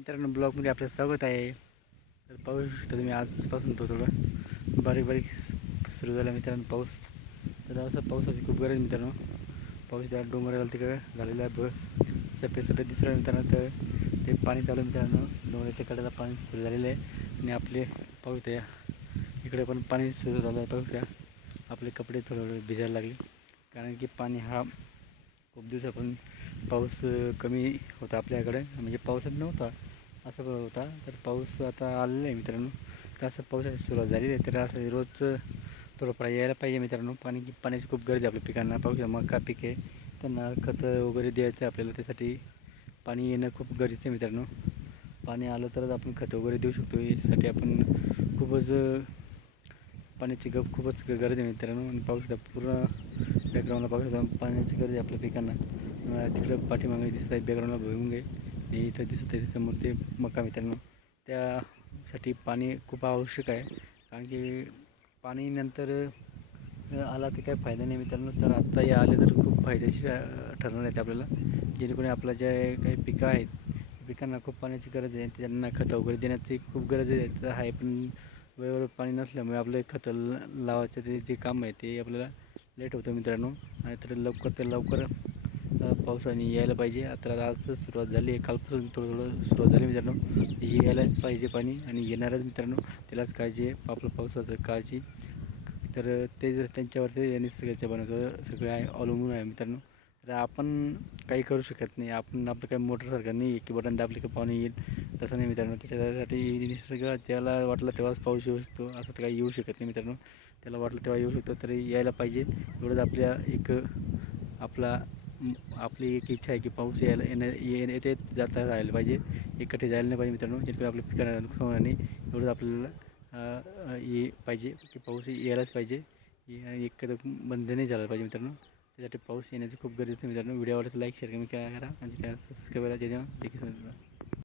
मित्रांनो ब्लॉगमध्ये आपलं स्वागत आहे. तर पाहू तर तुम्ही आजपासून तो थोडं बारीक बारीक सुरू झाला मित्रांनो पाऊस. तर असं पावसाची खूप गरज मित्रांनो. पाऊस त्या डोंगराला तिकडे झालेला आहे बस. सफेद सफेद दिसला मित्रांनो तर ते पाणी चालू मित्रांनो. डोंगराच्या कडेला पाणी सुरू झालेलं आहे आणि आपले पाऊस त्या इकडे पण पाणी सुरू झालं आहे पाऊस त्या आपले कपडे थोडं थोडे भिजायला लागले. कारण की पाणी हा खूप दिवसापासून पाऊस कमी होता आपल्याकडे. म्हणजे पाऊसच नव्हता असं पण होता. तर पाऊस आता आलेला आहे मित्रांनो. तर असं पावसाची सुरुवात झाली आहे. तर असं रोज थोडंफार यायला पाहिजे मित्रांनो. पाणी पाण्याची खूप गरज आहे आपल्या पिकांना. पाऊस मका पीक आहे त्यांना खतं वगैरे द्यायचं आहे आपल्याला. त्यासाठी पाणी येणं खूप गरजेचं आहे मित्रांनो. पाणी आलं तरच आपण खतं वगैरे देऊ शकतो. याच्यासाठी आपण खूपच पाण्याची गप खूपच गरज आहे मित्रांनो. आणि पाऊस पूर्ण बॅकग्राऊंडला पाऊस पाण्याची गरज आहे आपल्या पिकांना. तिकडं पाठीमागे दिसत आहे बॅकग्राऊंडला भरून गे इथं दिसत आहे समोर ते मका मित्रांनो. त्यासाठी पाणी खूप आवश्यक आहे. कारण की पाणी नंतर आला तर काही फायदा नाही मित्रांनो. तर आत्ता या आले तर खूप फायदेशीर ठरणार आहेत आपल्याला. जेणेकरून आपल्या जे काही पिकं आहेत पिकांना खूप पाण्याची गरज आहे. त्यांना खतं वगैरे देण्याची खूप गरज आहे. तर आहे पण वेळेवर पाणी नसल्यामुळे आपलं खतं लावायचं ते जे काम आहे ते आपल्याला लेट होतं मित्रांनो. आणि तर लवकर तर लवकर पावसाने यायला पाहिजे. आता आज सुरुवात झाली आहे. कालपासून थोडं थोडं सुरुवात झाली मित्रांनो. यायलाच पाहिजे पाणी आणि येणारच मित्रांनो. त्यालाच काळजी आहे. आपलं पावसाचं काळजी. तर ते त्यांच्यावरती निसर्गाच्या बनवतं सगळं आहे अवलंबून आहे मित्रांनो. तर आपण काही करू शकत नाही. आपण आपलं काही मोटरसारखं नाही आहे की बटन दाबले की पाणी येईल तसं नाही मित्रांनो. त्याच्यासाठी निसर्ग त्याला वाटलं तेव्हाच पाऊस येऊ शकतो असं तर काही येऊ शकत नाही मित्रांनो. त्याला वाटलं तेव्हा येऊ शकतो तरी यायला पाहिजे. एवढंच आपल्या एक आपला आपली एक इच्छा आहे की पाऊस यायला येण्या येते जाता राहायला पाहिजे. एकटे जायला नाही पाहिजे मित्रांनो जेणेकरून आपल्या पिकांना नुकसान होणार नाही. एवढंच आपल्याला ये पाहिजे की पाऊस यायलाच पाहिजे. हे एक बंद नाही झालं पाहिजे मित्रांनो. त्यासाठी पाऊस येण्याची खूप गरज आहे मित्रांनो. व्हिडिओ आवडला लाईक शेअर कमी करा आणि चॅनल सबस्क्राईब करा. ज्याच्या